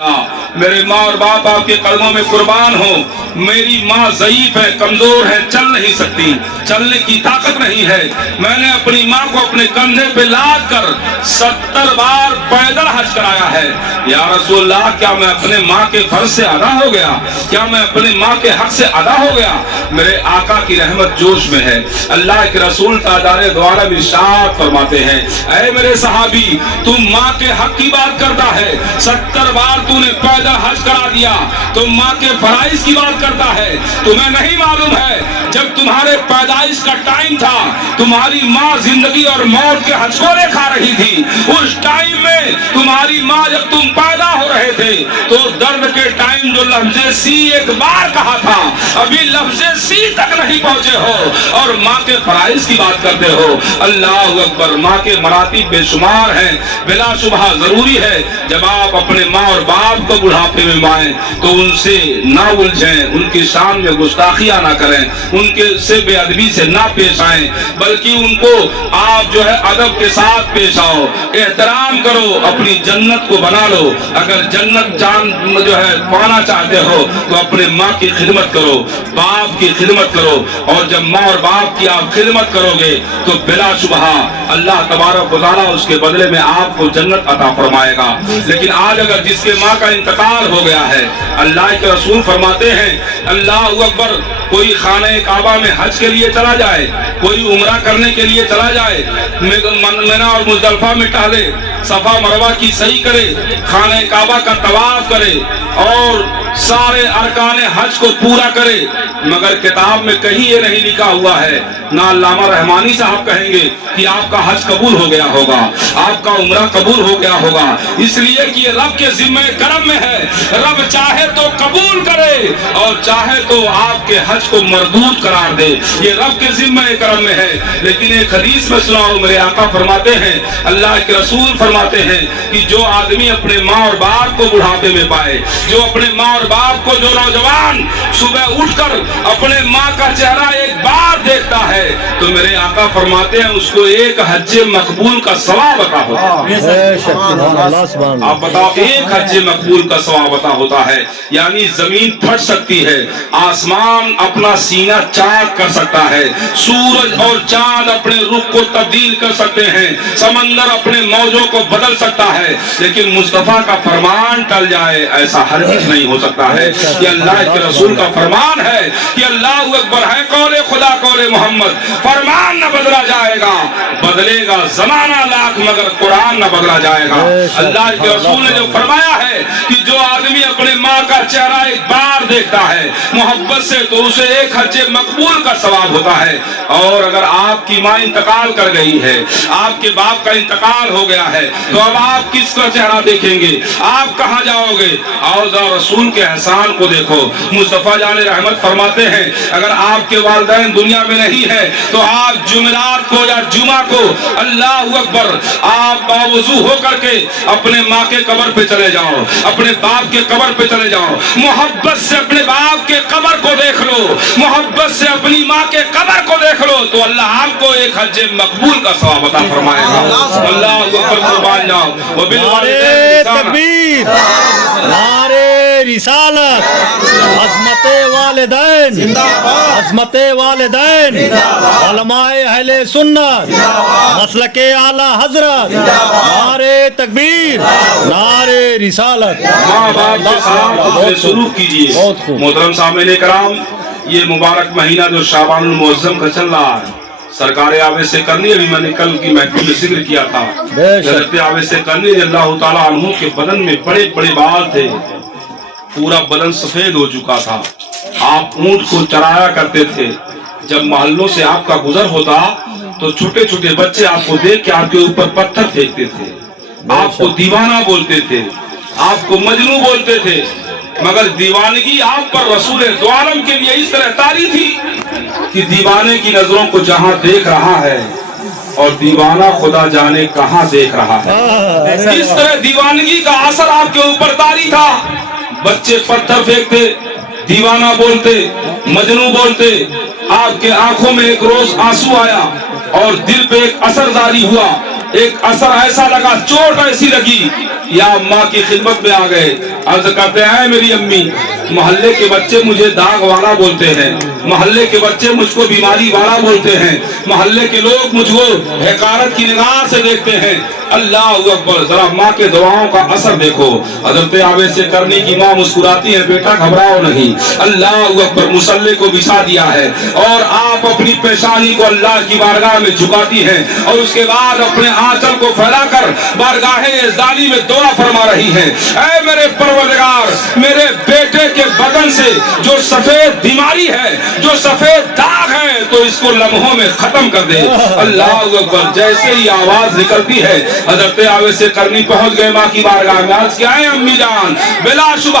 میرے ماں اور باپ آپ کے قدموں میں قربان ہو. میری ماں ضعیف ہے, کمزور ہے, چل نہیں سکتی, چلنے کی طاقت نہیں ہے. میں نے اپنی ماں کو اپنے کندھے پہ لاد کر 70 بار پیدل حج کرایا ہے. یا رسول اللہ, کیا میں اپنے ماں کے فرض سے ادا ہو گیا؟ کیا میں اپنی ماں کے حق سے ادا ہو گیا؟ میرے آقا کی رحمت جوش میں ہے. اللہ کے رسول تاجدار دوارا ارشاد فرماتے ہیں, اے میرے صحابی, تم ماں کے حق کی بات کرتا ہے, 70 بار تو نے پیدل حج کرا دیا. تم ماں کے فرائض کی بات کرتا ہے, تمہیں نہیں معلوم ہے جب تمہارے پیدائش کا ٹائم تھا, تمہاری ماں زندگی اور موت کے ہچکولے کھا رہی تھی. اس ٹائم میں تمہاری ماں, جب تم پیدا ہو رہے تھے تو درد کے ٹائم جو لفظ سی ایک بار کہا تھا, ابھی لفظ سی تک نہیں پہنچے ہو اور ماں کے فرائض کی بات کرتے ہو. اللہ اکبر. ماں کے مراتب بے شمار ہیں, بلا شبہ ضروری ہے جب آپ اپنے ماں اور باپ کو بڑھاپے میں پائیں تو ان سے نہ الجھیں, ان کی شان میں گستاخیاں نہ کریں, ان کے سے بے ادبی سے نہ پیش آئیں, بلکہ ان کو آپ جو ہے ادب کے ساتھ پیش آؤ, احترام کرو, اپنی جنت کو بنا لو. اگر جنت جان جو ہے پانا چاہتے ہو تو اپنے ماں کی خدمت کرو, باپ کی خدمت کرو, اور جب ماں اور باپ کی آپ خدمت کرو گے تو بلا شبہ اللہ تبارک و تعالیٰ اس کے بدلے میں آپ کو جنت عطا فرمائے گا. لیکن آج اگر جس کے ماں کا انتقال ہو گیا ہے, اللہ کے رسول فرماتے ہیں, اللہ اکبر, کوئی خانہ کعبہ میں حج کے لیے چلا جائے, کوئی عمرہ کرنے کے لیے چلا جائے, منی اور مزدلفہ میں ٹہلے, صفا مروہ کی صحیح کرے, خانہ کعبہ کا طواف کرے اور سارے ارکان حج کو پورا کرے, مگر کتاب میں کہیں یہ نہیں لکھا ہوا ہے, نہ علامہ رحمانی صاحب کہیں گے کہ آپ کا حج قبول ہو گیا ہوگا, آپ کا عمرہ قبول ہو گیا ہوگا, اس لیے کہ یہ رب کے ذمہ کرم میں ہے. رب چاہے تو قبول کرے اور چاہے تو آپ کے حج کو مردود قرار دے, یہ رب کے ذمہ کرم میں ہے. لیکن ایک حدیث میں سناؤ, میرے آقا فرماتے ہیں, اللہ کے رسول فرماتے ہیں کہ جو آدمی اپنے ماں اور باپ کو بڑھاپے میں پائے, جو اپنے ماں اور باپ کو, جو نوجوان صبح اٹھ کر اپنے ماں کا چہرہ ایک بار دیکھتا ہے تو میرے آقا فرماتے ہیں اس کو ایک حج مقبول کا ثواب عطا ہوتا ہے. آپ بتاؤ, ایک حج مقبول کا ثواب عطا ہوتا ہے. یعنی زمین پھٹ سکتی ہے, آسمان اپنا سینہ چاک کر سکتا ہے, سورج اور چاند اپنے رخ کو تبدیل کر سکتے ہیں, سمندر اپنے موجوں کو بدل سکتا ہے, لیکن مصطفیٰ کا فرمان ٹل جائے ایسا ہرگز نہیں ہو سکتا ہے. یہ اللہ کے رسول کا فرمان ہے کہ اللہ اکبر ہے, قول خدا قول محمد, فرمان نہ بدلا جائے گا, بدلے گا زمانہ لاکھ مگر قرآن نہ بدلا جائے گا. اللہ کے رسول نے جو فرمایا ہے کہ جو آدمی اپنے ماں کا چہرہ ایک بار دیکھتا ہے محبت سے تو اسے ایک حج مقبول کا ثواب ہوتا ہے. اور اگر آپ کی ماں انتقال کر گئی ہے, آپ کے باپ کا انتقال ہو گیا ہے, تو اب آپ کس کا چہرہ دیکھیں گے, آپ کہاں جاؤ گے؟ اور رسول کے احسان کو دیکھو. مصطفیٰ جان رحمت فرماتے ہیں, اگر آپ کے والدین دنیا میں نہیں ہے تو آپ جمعرات کو یا جمعہ کو اللہ اکبر آپ باوضو ہو کر کے اپنے ماں کے قبر پہ چلے جاؤ, اپنے باپ کے قبر پہ چلے جاؤ, محبت سے اپنے باپ کے قبر کو دیکھ لو, محبت سے اپنی ماں کے قبر کو دیکھ لو, تو اللہ آپ کو ایک حج مقبول کا ثواب عطا فرمائے گا. اللہ اکبر, قربان جاؤ. نعرے تکبیر, نعرے رسالت, عظمت والدین, عظمت والدین, علماء اہل سنت, مسلک اعلی حضرت, نعرے تکبیر, نعرے رسالت. ماں باپ کے ساتھ سلوک کیجیے. محترم سامعین کرام, یہ مبارک مہینہ جو شعبان المعظم کا چل رہا ہے, سرکار آویس کرنی, ابھی میں نے کل کی محفل میں ذکر کیا تھا, حضرت آویس کرنی رضی اللہ تعالیٰ عنہ کے بدن میں بڑے بڑے بال تھے, پورا بدن سفید ہو چکا تھا. آپ اونٹ کو چرایا کرتے تھے, جب محلوں سے آپ کا گزر ہوتا تو چھوٹے چھوٹے بچے آپ کو دیکھ کے آپ کے اوپر پتھر پھینکتے تھے, آپ کو دیوانہ بولتے تھے, آپ کو مجنوں بولتے تھے, مگر دیوانگی آپ پر رسول دو عالم کے لیے اس طرح طاری تھی کہ دیوانے کی نظروں کو جہاں دیکھ رہا ہے اور دیوانہ خدا جانے کہاں دیکھ رہا ہے. اس طرح دیوانگی کا اثر آپ کے اوپر طاری تھا. بچے پتھر پھینکتے, دیوانہ بولتے, مجنوں بولتے. آپ کے آنکھوں میں ایک روز آنسو آیا اور دل پہ ایک اثر جاری ہوا. ایک اثر ایسا لگا, چوٹ ایسی لگی, یا اماں کی خدمت میں آ گئے. عرض کرتے ہیں میری امی, محلے کے بچے مجھے داغ والا بولتے ہیں, محلے کے بچے مجھ کو بیماری والا بولتے ہیں, محلے کے لوگ مجھ کو حقارت کی نگاہ سے دیکھتے ہیں. اللہ اکبر, ذرا ماں کے دعاؤں کا اثر دیکھو. حضرت عابد کرنی کی ماں مسکراتی ہے, بیٹا گھبراؤ نہیں. اللہ اکبر, مصلے کو بچھا دیا ہے اور آپ اپنی پیشانی کو اللہ کی بارگاہ میں جھکاتی ہیں اور اس کے بعد اپنے آنچل کو پھیلا کر بارگاہ یزدانی میں دعا فرما رہی ہیں. اے میرے پروردگار, میرے بیٹے کے بدن سے جو سفید بیماری ہے, جو سفید داغ ہے, تو اس کو لمحوں میں ختم کر دے. اللہ اکبر. جیسے ہی آواز نکلتی ہے, حضرت عابد کرنی پہنچ گئے ماں کی بارگاہ میں. عرض کیا ہے امی جان, بلا شبہ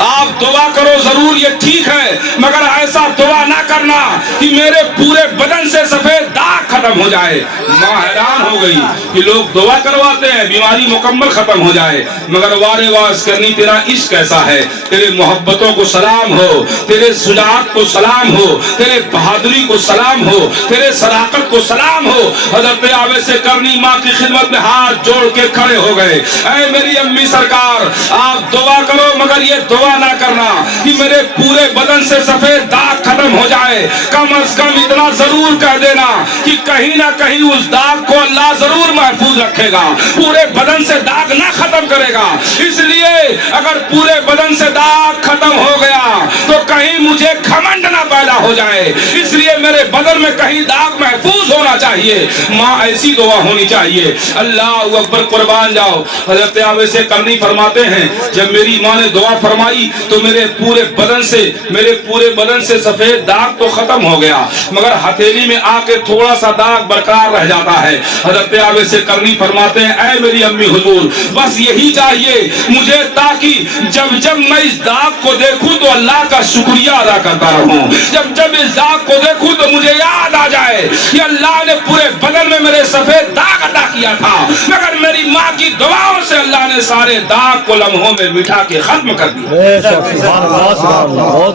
آپ دعا کرو ضرور, یہ ٹھیک ہے, مگر ایسا دعا نہ کرنا کہ میرے پورے بدن سے سفید داغ ختم ہو جائے. ماں حیران ہو گئی کہ لوگ دعا کرواتے ہیں بیماری مکمل ختم ہو جائے, مگر وارے واس کرنی تیرا عشق ایسا ہے, تیرے محبتوں کو سلام ہو, تیرے شجاعت کو سلام ہو, تیرے بہادری کو سلام ہو, تیرے صداقت کو سلام ہو. حضرت عابد کرنی ماں کی خدمت میں ہاتھ جوڑ کے کھڑے ہو گئے. اے میری امی سرکار, آپ دعا کرو مگر یہ دعا نہ کرنا کہ میرے پورے بدن سے سفید داغ ختم ہو جائے. کم از کم اتنا ضرور کہہ دینا کہ کہیں نہ کہیں اس داغ کو اللہ ضرور محفوظ رکھے گا, پورے بدن سے داغ نہ ختم کرے گا. اس لیے اگر پورے بدن سے داغ ختم ہو گیا تو کہیں مجھے گھمنڈ نہ پیدا ہو جائے, اس لیے میرے بدن میں کہیں داغ محفوظ ہونا چاہیے. ماں ایسی دعا ہونی چاہیے. اللہ اکبر, قربان جاؤ. حضرت عابد سے کرنی فرماتے ہیں جب میری ماں نے دعا فرمائی تو میرے پورے بدن سے سفید داغ تو ختم ہو گیا, مگر ہتھیلی میں آ کے تھوڑا سا داغ برقرار رہ جاتا ہے. حضرت عابد سے کرنی فرماتے ہیں اے میری امی حضور, بس یہی چاہیے مجھے تاکہ جب میں اس داغ کو دیکھوں تو اللہ کا شکریہ ادا کرتا رہوں, جب اس داغ کو دیکھوں تو مجھے یاد آ جائے کہ اللہ نے پورے بدن میں میرے سفید داغ عطا کیا تھا, مگر میری ماں کی دعاؤں سے اللہ نے سارے داغ کو لمحوں میں مٹا کے ختم کر دیا.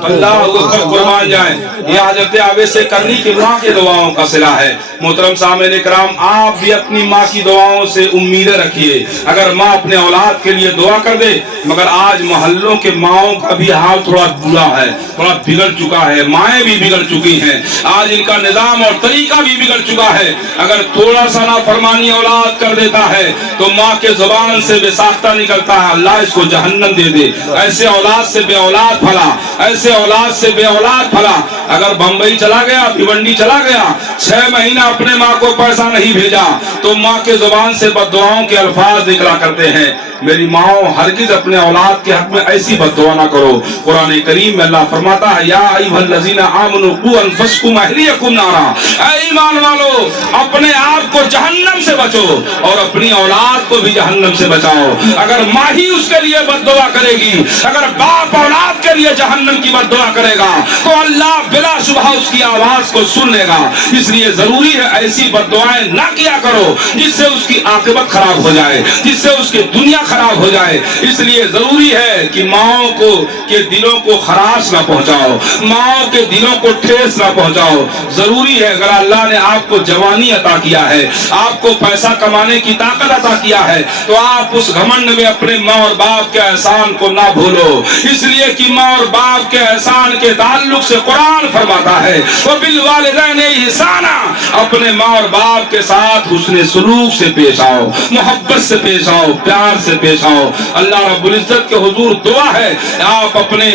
اللہ اکبر, قربان جائیں. یہ حضرت عابد سے کرنی کی ماں کی دعاؤں کا صلہ ہے. محترم سامعین کرام, آپ بھی اپنی ماں کی دعاؤں سے امیدیں رکھیے. اگر ماں اپنے اولاد کے لیے دعا کر دے, مگر آج محلوں کے ماؤں کا بھی حال تھوڑا برا ہے, تھوڑا بگڑ چکا ہے, مائیں بھی بگڑ چکی ہیں, آج ان کا نظام اور طریقہ بھی بگڑ چکا ہے. اگر تھوڑا سا نافرمانی اولاد کر دیتا ہے تو ماں کے زبان سے بے ساختہ نکلتا ہے اللہ اس کو جہنم دے دے. ایسے اولاد سے بے اولاد پھلا, ایسے اولاد سے بے اولاد پھلا. اگر بمبئی چلا گیا, بھیونڈی چلا گیا, 6 مہینہ اپنے ماں کو پیسہ نہیں بھیجا تو ماں کے زبان سے بد دعاؤں کے الفاظ نکلا کرتے ہیں. میری ماؤں, ہرگز اپنے اولاد کے حق میں ایسی بد دعا نہ کرو. قرآن کریم میں اللہ فرماتا ہے یا ایھا الذین آمنوا قوا انفسکم واہلیکم نارا, اے ایمان والو اپنے آپ کو جہنم سے بچو اور اپنی اولاد کو بھی جہنم سے بچاؤ. اگر ماں ہی اس کے لیے بد دعا کرے گی, اگر باپ اولاد کے لیے جہنم کی بد دعا کرے گا تو اللہ بلا شبہ اس کی آواز کو سن لے گا. اس لیے ضروری ہے ایسی بد دعائیں نہ کیا کرو جس سے اس کی عاقبت خراب ہو جائے, جس سے اس کی دنیا خراب ہو جائے. اس لیے ضروری ہے کہ ماؤں کو کے دلوں کو خراش نہ پہنچاؤ, ماؤں کے دلوں کو ٹھیس نہ پہنچاؤ. ضروری ہے اگر اللہ نے آپ کو جوانی عطا کیا ہے, آپ کو پیسہ کمانے کی طاقت عطا کیا ہے, تو آپ اس گھمنڈ میں اپنے ماں اور باپ کے احسان کو نہ بھولو. اس لیے کہ ماں اور باپ کے احسان کے تعلق سے قرآن فرماتا ہے وبالوالدین احسانا, اپنے ماں اور باپ کے ساتھ حسن سلوک سے پیش آؤ, محبت سے پیش آؤ, پیار سے پیش آؤ. اللہ رب العزت کے حضور دعا ہے آپ اپنے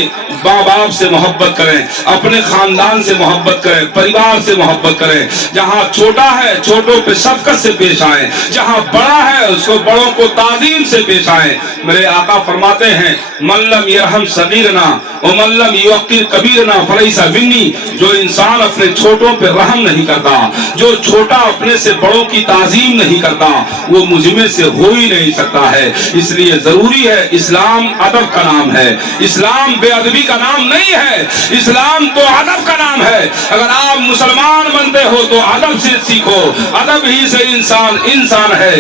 ماں باپ سے محبت کریں, اپنے خاندان سے محبت کریں, پریوار سے محبت کریں. جہاں چھوٹا ہے چھوٹوں پہ شفقت سے پیش آئیں, جہاں بڑا ہے اس کو بڑوں کو تعظیم سے پیش آئیں. میرے آقا فرماتے ہیں من لم یرحم صغیرنا ومن لم یوقر کبیرنا فلیس منی, جو انسان اپنے چھوٹوں پہ رحم نہیں کرتا, جو چھوٹا اپنے سے بڑوں کی تعظیم نہیں کرتا, وہ مجھ میں سے ہو ہی نہیں سکتا ہے. اس لیے ضروری ہے, اسلام ادب کا نام ہے, اسلام بے ادبی کا نام نہیں ہے, اسلام تو ادب کا نام ہے. اگر آپ مسلمان بنتے ہو تو ادب سے سیکھو, ادب ہی سے انسان انسان ہے,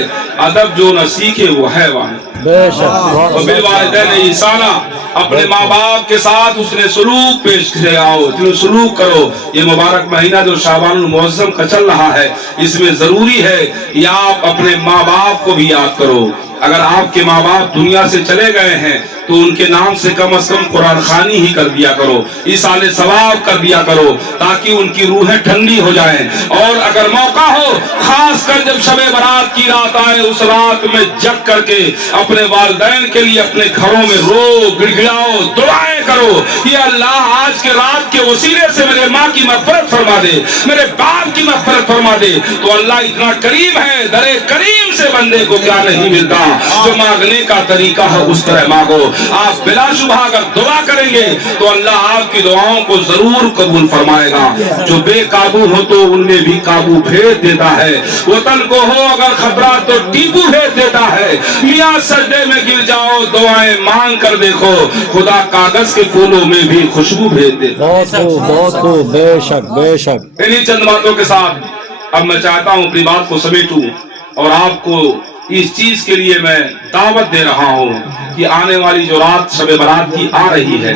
ادب جو نہ سیکھے وہ حیوان. بے شک وبالوالدین احسانا، اپنے ماں باپ کے ساتھ اس نے سلوک پیش کیا ہو، سلوک کرو۔ یہ مبارک مہینہ جو شعبان المعظم کا چل رہا ہے، اس میں ضروری ہے کہ آپ اپنے ماں باپ کو بھی یاد کرو۔ اگر آپ کے ماں باپ دنیا سے چلے گئے ہیں تو ان کے نام سے کم از کم قرآن خوانی ہی کر دیا کرو، ایصال ثواب کر دیا کرو، تاکہ ان کی روحیں ٹھنڈی ہو جائیں۔ اور اگر موقع ہو، خاص کر جب شب برات کی رات آئے، اس رات میں جگ کر کے اپنے والدین کے لیے اپنے گھروں میں رو، گڑ گڑاؤ، دعائیں کرو، یا اللہ آج کے رات کے وسیلے سے میرے ماں کی مغفرت فرما دے، میرے باپ کی مغفرت فرما دے۔ تو اللہ اتنا کریم ہے، در کریم سے بندے کو کیا نہیں ملتا۔ جو مانگنے کا طریقہ ہے اس طرح مانگو۔ آپ بلا شبہ اگر دعا کریں گے تو اللہ آپ کی دعاؤں کو ضرور قبول فرمائے گا۔ جو بے قابو ہو تو ان میں بھی قابو بھیج دیتا ہے، وطن کو ہو اگر خطرہ تو ٹیپو بھیج دیتا ہے۔ میاں سجدے میں گر جاؤ، دعائیں مانگ کر دیکھو، خدا کاغذ کے پھولوں میں بھی خوشبو بھیج دیتا ہے۔ بہت خوب، بے شک بے شک۔ انہی چند باتوں کے ساتھ اب میں چاہتا ہوں اپنی بات کو سمیٹوں، اور آپ کو اس چیز کے لیے میں دعوت دے رہا ہوں کہ آنے والی جو رات شب برات کی آ رہی ہے،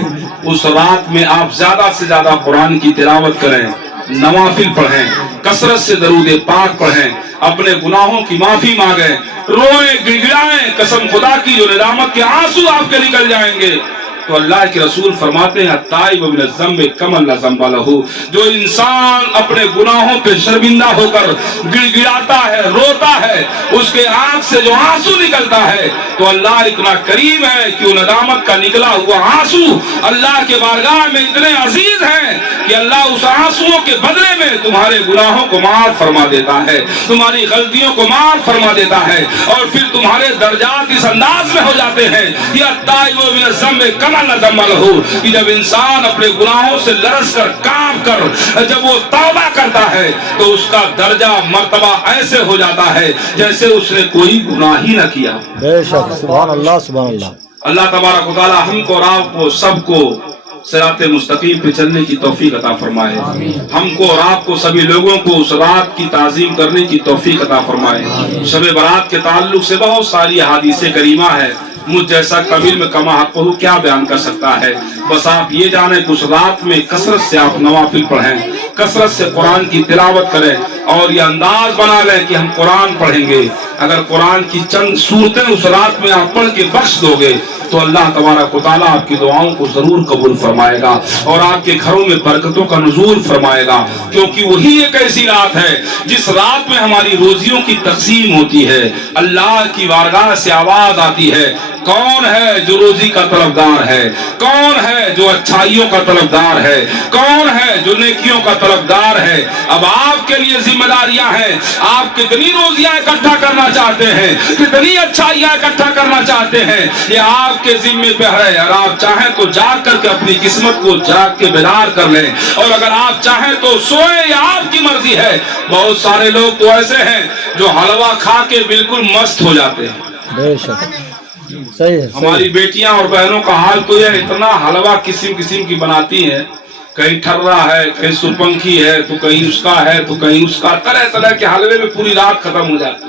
اس رات میں آپ زیادہ سے زیادہ قرآن کی تلاوت کریں، نوافل پڑھیں، کثرت سے درود پاک پڑھیں، اپنے گناہوں کی معافی مانگیں، روئیں گڑگڑائیں۔ قسم خدا کی جو ندامت کے آنسو آپ کے نکل جائیں گے، تو اللہ کے رسول فرماتے ہیں التائب من الذنب کمن لا ذنب لہ، جو انسان اپنے گناہوں پہ شرمندہ ہو کر گڑ گڑاتا ہے، روتا ہے، اس کے آنکھ سے جو آنسو نکلتا ہے، تو اللہ اتنا کریم ہے کہ وہ ندامت کا نکلا ہوا آنسو اللہ کے بارگاہ میں اتنے عزیز ہیں کہ اللہ اس آنسوؤں کے بدلے میں تمہارے گناہوں کو معاف فرما دیتا ہے، تمہاری غلطیوں کو معاف فرما دیتا ہے، اور پھر تمہارے درجات اس انداز میں ہو جاتے ہیں یا التائب من الذنب کمن لا ذنب لہ، کہ جب انسان اپنے گناہوں سے لرز کر کانپ کر جب وہ توبہ کرتا ہے تو اس کا درجہ مرتبہ ایسے ہو جاتا ہے جیسے اس نے کوئی گناہ ہی نہ کیا۔ بے شک، سبحان اللہ سبحان اللہ۔ اللہ تبارک و تعالی ہم کو اور آپ کو سب کو صراط مستقیم پہ چلنے کی توفیق عطا فرمائے، ہم کو اور آپ کو سبھی لوگوں کو اس رات کی تعظیم کرنے کی توفیق عطا فرمائے۔ شب برات کے تعلق سے بہت ساری احادیث کریمہ ہے، مجھ جیسا قبیل میں کما حق ہو کیا بیان کر سکتا ہے۔ بس آپ یہ جانیں کہ اس رات میں کثرت سے آپ نوافل پڑھیں، کثرت سے قرآن کی تلاوت کریں، اور یہ انداز بنا لیں کہ ہم قرآن پڑھیں گے۔ اگر قرآن کی چند سورتیں اس رات میں آپ پڑھ کے بخش دو گے تو اللہ تبارک و تعالیٰ آپ کی دعاؤں کو ضرور قبول فرمائے گا، اور آپ کے گھروں میں برکتوں کا نزول فرمائے گا، کیونکہ وہی ایک ایسی رات ہے جس رات میں ہماری روزیوں کی تقسیم ہوتی ہے۔ اللہ کی بارگاہ سے آواز آتی ہے، کون ہے جو روزی کا طلبگار ہے، کون ہے جو اچھائیوں کا طلبگار ہے، کون ہے جو نیکیوں کا طلبگار ہے۔ اب آپ کے لیے ذمہ داریاں ہیں، آپ کتنی روزیاں اکٹھا کرنا چاہتے ہیں، کتنی اچھائیاں اکٹھا کرنا چاہتے ہیں، یہ آپ کے ذمے پہ ہے۔ اور آپ چاہیں تو جاگ کر کے اپنی قسمت کو جاگ کے بیدار کر لیں، اور اگر آپ چاہیں تو سوئیں، یہ آپ کی مرضی ہے۔ بہت سارے لوگ تو ایسے ہیں جو حلوہ کھا کے بالکل مست ہو جاتے ہیں۔ بے شک، صحیح ہے۔ ہماری بیٹیاں اور بہنوں کا حال تو یہ اتنا حلوہ قسم قسم کی بناتی ہیں، کہیں ٹھرا ہے، کہیں سرپنکھی ہے، تو کہیں اس کا ہے، تو کہیں اس کا، طرح طرح کے حلوے میں پوری رات ختم ہو جاتی ہے۔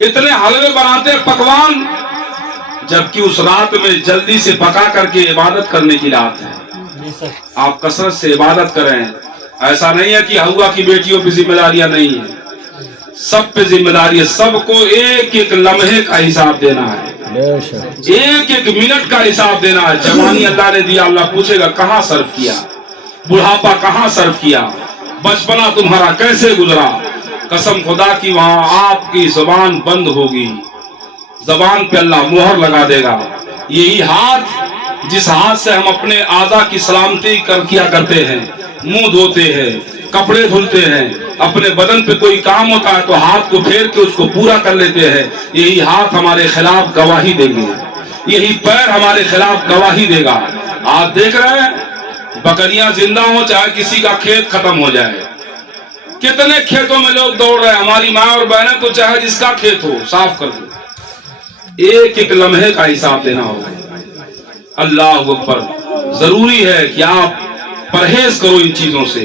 اتنے حلوے بناتے ہیں پکوان، جبکہ اس رات میں جلدی سے پکا کر کے عبادت کرنے کی رات ہے۔ آپ کثرت سے عبادت کریں۔ ایسا نہیں ہے کہ ہوا کی بیٹیوں پہ ذمہ داریاں نہیں ہیں، سب پہ ذمہ داری ہے، سب کو ایک ایک لمحے کا حساب دینا ہے، ایک ایک منٹ کا حساب دینا ہے۔ جوانی اللہ نے دیا، اللہ پوچھے گا کہاں صرف کیا، بڑھاپا کہاں صرف کیا، بچپنا تمہارا کیسے گزرا۔ قسم خدا کی وہاں آپ کی زبان بند ہوگی، زبان پہ اللہ مہر لگا دے گا۔ یہی ہاتھ جس ہاتھ سے ہم اپنے اعضاء کی سلامتی کیا کرتے ہیں، منہ دھوتے ہیں، کپڑے دھلتے ہیں، اپنے بدن پہ کوئی کام ہوتا ہے تو ہاتھ کو پھیر کے اس کو پورا کر لیتے ہیں، یہی ہاتھ ہمارے خلاف گواہی دیں گے، یہی پیر ہمارے خلاف گواہی دے گا۔ آپ دیکھ رہے ہیں بکریاں زندہ ہوں چاہے کسی کا کھیت ختم ہو جائے، کتنے کھیتوں میں لوگ دوڑ رہے ہیں، ہماری ماں اور بہنیں تو چاہے جس کا کھیت ہو صاف کر دو، ایک ایک لمحے کا حساب دینا ہوگا۔ اللہ اکبر، ضروری ہے کہ آپ پرہیز کرو ان چیزوں سے،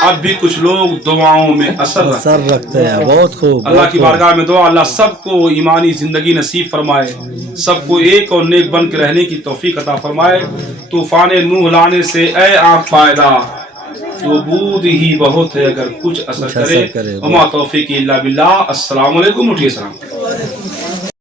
اب بھی کچھ لوگ دعاؤں میں اثر رکھتے سر رکھتے ہیں. بہت خوب. اللہ کی بارگاہ میں دعا اللہ سب کو ایمانی زندگی نصیب فرمائے, سب کو ایک اور نیک بن کے رہنے کی توفیق عطا فرمائے. طوفان نوح لانے سے اے آنکھ فائدہ, وہ بود ہی بہت ہے اگر کچھ اثر کرے. وما توفیقی الا باللہ. السلام علیکم. اٹھیے سلام.